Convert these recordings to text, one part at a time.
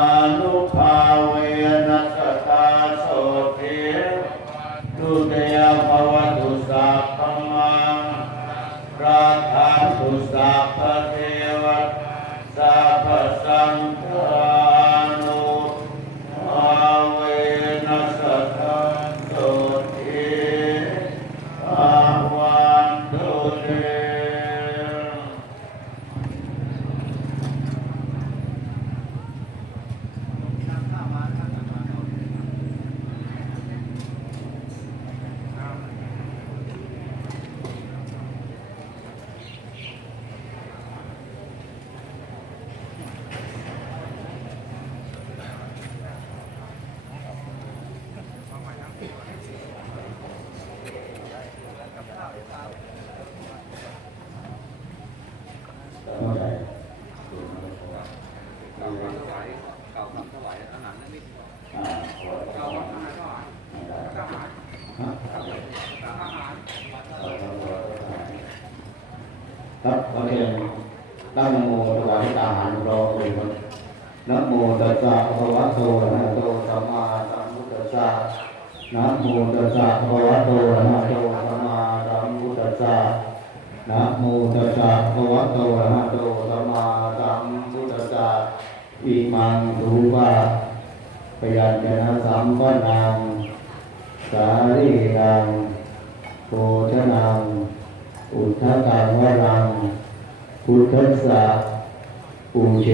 านุภาเวนัสตาโสเททุติยภวตุสัพพมังราธาตุสัพพเทวะสัพพสังฆานุภาเวนัสตาโสเทอาวันตุเต ค รับขอเชิญตั้งโมถวายตาหารรอเลยครับนะโมตัสสะภะคะวะโตอะระหะโตสัมมาสัมพุทธัสสะนะโมตัสสะภะคะวะโตอะระหะโตสัมมาสัมพุทธัสสะนะโมตัสสะภะคะวะโตอะระหะโตสัมมาสัมพุทธัสสะอิมังสุภะพยัญชนะสัมปันนัง สาลีนังโพชนัง อุทธกังวรัง พุทธัสสะปูเช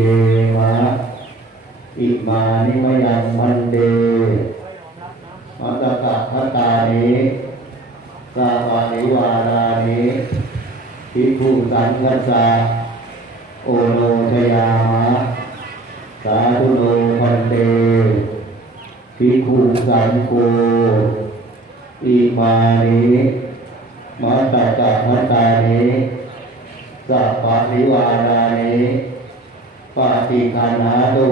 มะอิมานิมยังมันเดมัตตะพัตานิสาปานิวารานิภิกขุสังกัสสะโอโนชยามะสาธุโนพันเตภิกขุสังโฆ อิมานิมัตตะพัตตานิสัพพะนิวารานิปาติคันหาตุ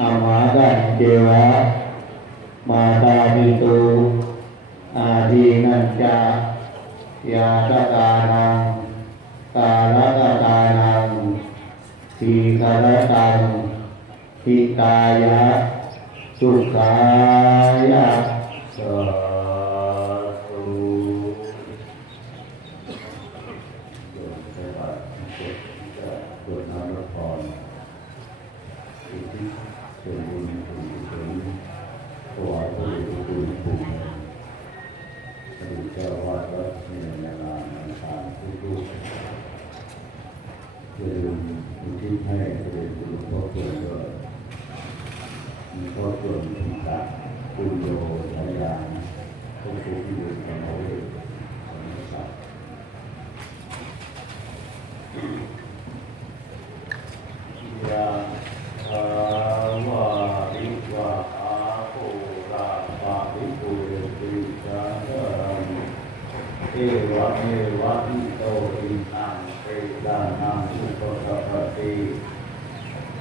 อามากันเจวะ มาตาปิตุอาทีนันจายาตกานังกาลกตานังทีคารตังทิตายะสุขายะสา ใช้เสร็จจะกรวดน้ำรับพรอุทิศส่วนบุญส่วนกุศลถวายพระเดชพระคุณผู้มีพระเจ้าวาดวัดเนรนามอันา ทุกรูปอย่าลืมอุทิศให้พระเดชคุณหลวงพ่อเกิดด้วยหลวงพ่อเกิดคุณตาคุณโยฉายาพระครูพิบูลธรรมเวชสมศักดิ์ยะถาวาริวะอาโหราปะริปุเรติสังขารเอวะเมวะอิโตอินังเปตานังสุปสัพพติ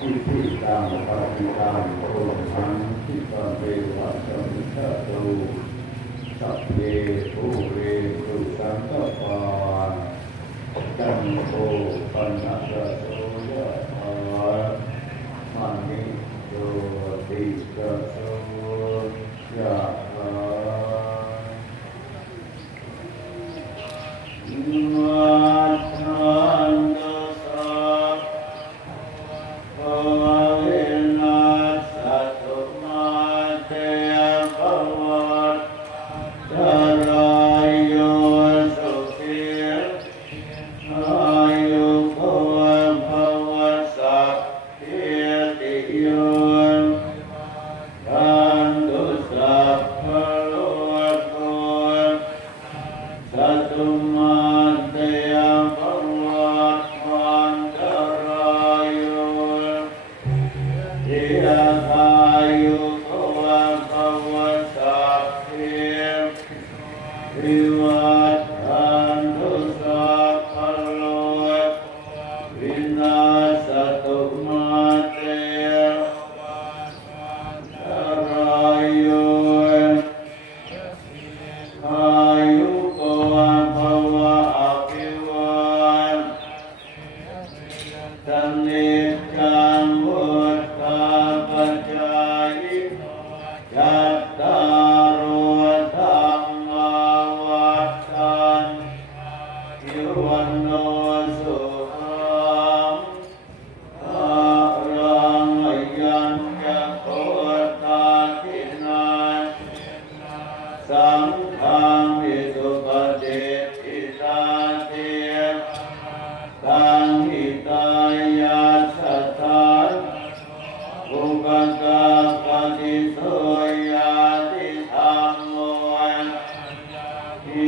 อิทิตังปฏิตังโอหัง ทิปะเมวะสมิชาตุสัพเพภูเรตุสังกปาจันโทปัญญาโตยะ ทิ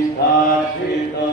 निष्ठापितवापया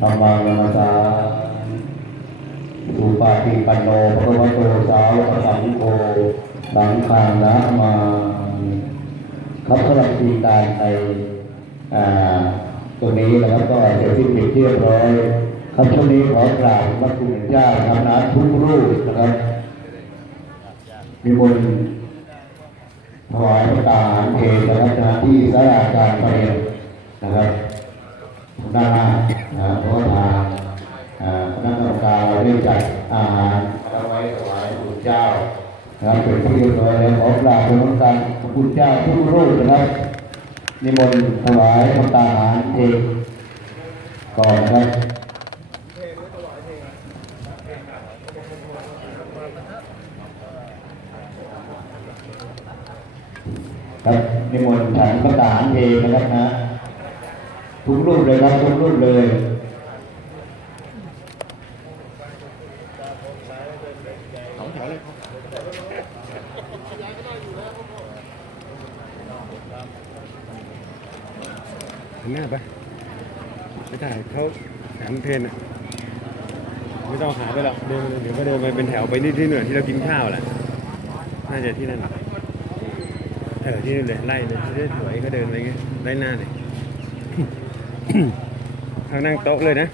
ธัมมังนามัสสาสุปาติปันโนภควโตสาวกสังโฆสังฆังนะมาครับสำหรับทีการในตรงนี้นะครับก็เสร็จสิ้นเรียบร้อยครับช่วงนี้ขอกราบพระคุณเจ้าทำนะทุกรูปนะครับ มีมนถวายพระตาหารเพลนะครับที่สาราการประเรียนนะครับ ด้านหน้าเพราะทางอ่าคณะกรรมการเราได้จัดอาหารเอาไว้ถวายพระคุณเจ้านะครับเป็นที่เรียบร้อยแล้วขอกราบพระคุณการพระคุณเจ้าทุกรูปนะครับนิมนต์ถวายพระตาหารเพลก่อนนะครับครับนิมนต์ฉันพระทหารเพลงนะครับนะ ทุกรูปเลยครับทุกรูปเลยหันหน้าไปไม่ได้เขาแถมเพนอะไม่ต้องหาไปหรอกเดินไปเดี๋ยวก็เดินไปเป็นแถวไปนี่ที่เหนือที่เรากินข้าวแหละน่าจะที่นั่นเออที่นั่นเลยไล่เลยที่ได้สวยก็เดินไปไงไล่หน้าเลย เอานั่งโต๊ะเลยนะ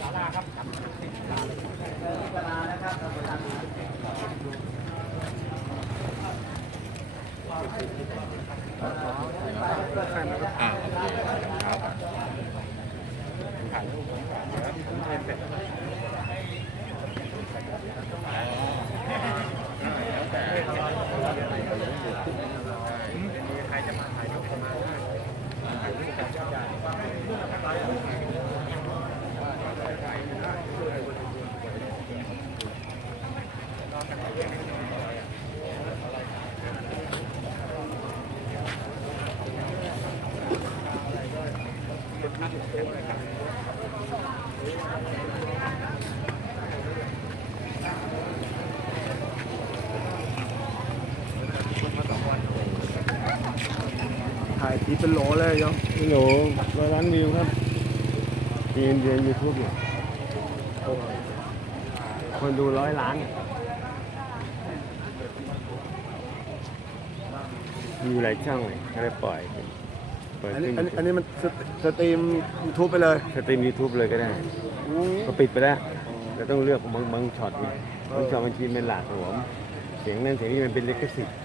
ถ่ายคลิปเป็นโหลเลยยองโหลร้อยล้านวิวครับเรียนเรียนยูทูบอยู่คนดูร้อยล้านมีหลายช่องเลยก็เลยปล่อยเปิดอันนี้ขึ้นอันนี้อันนี้มันสตสตรีมยูทูบไปเลยสตรีมยูทูบเลยก็ได้ก็ปิดไปแล้วโเราต้องเลือกบางบางช็อตเนี่ยบางช็อตบางทีเป็นหลากหลวม เสียงนั้นเสียงนี้มันเป็นลิขสิทธิ์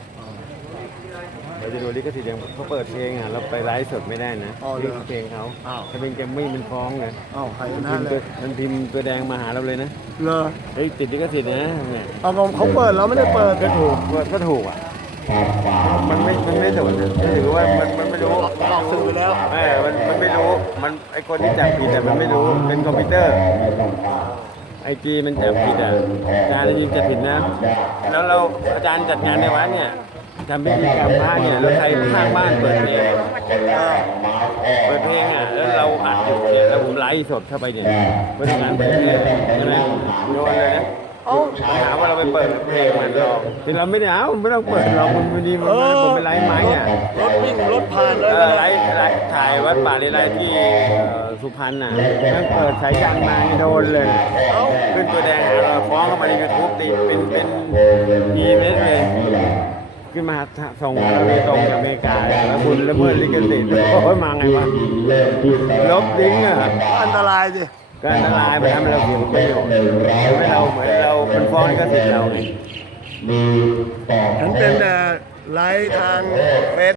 เราจะดูลิขสิทธิ์อย่างเขาเปิดเพลงอะเราไปไลฟ์สดไม่ได้นะอ๋อเหรอลิขสิทธิ์เพลงเขาอ้าว ถ้าเป็นแกรมมี่มันฟ้องเลยอ้าวใครมันนั่พินมพ์เลตัวยมันพิมพ์ตัวแดงมาหาเราเลยนะเลอเฮ้ยติดลิขสิทธิ์นะเนี่ยเอาเขาเปิดแล้วไม่ได้เปิดก็ถูกก็ก็ถูกอะมันไม่มันไม่สนนะถือว่ามันมันไม่รู้หลอกสื่อแล้วเออมันมันไม่รู้ มันไอคนที่จับผิดแต่มันไม่รู้ เป็นคอมพิวเตอร์ ไอจีมันจับผิดอะอาจารย์ยิงจับผิดนะ แล้วเราอาจารย์จัดงานในวัดเนี่ย ทำพิธีกรรมพระเนี่ยแล้วใครข้างบ้านเปิดเพลงเปิดเพลงอะแล้วเราอัดอยู่เนี่ยแล้วผมไลฟ์สดเข้าไปเนี่ยเพื่อทำงานเปิดเพลงใช่ไหมโดนเลยนะเอ้าหาว่าเราไปเปิดเพลงมันหรอกที่เราไม่ได้เอาไม่ต้องเปิดหรอกมันไม่ดีมันไม่ผมเป็นไลฟ์ไม้อะรถวิ่งรถผ่านเลยเออไลฟ์ไลฟ์ถ่ายวัดป่าลีไลที่เอ่อสุพรรณน่ะแม่งเปิดสายยางมานี่โดนเลยขึ้นตัวแดงหาเราฟ้องเข้ามาในยูทูบติดเป็นเป็นอีเมสเลย ขึ้นมาส่งเราโดยตรงจากอเมริกาแล้วคุณละเมิดลิขสิทธิ์โอ้ยมาไงวะลบทิ้งอะอันตรายสิก็อันตรายไปทำให้เราเสียประโยชน์ทำให้เราเหมือนเราเป็นฟ้องลิขสิทธิ์เราไงฉันเป็นแต่ไลฟ์ทางเฟซ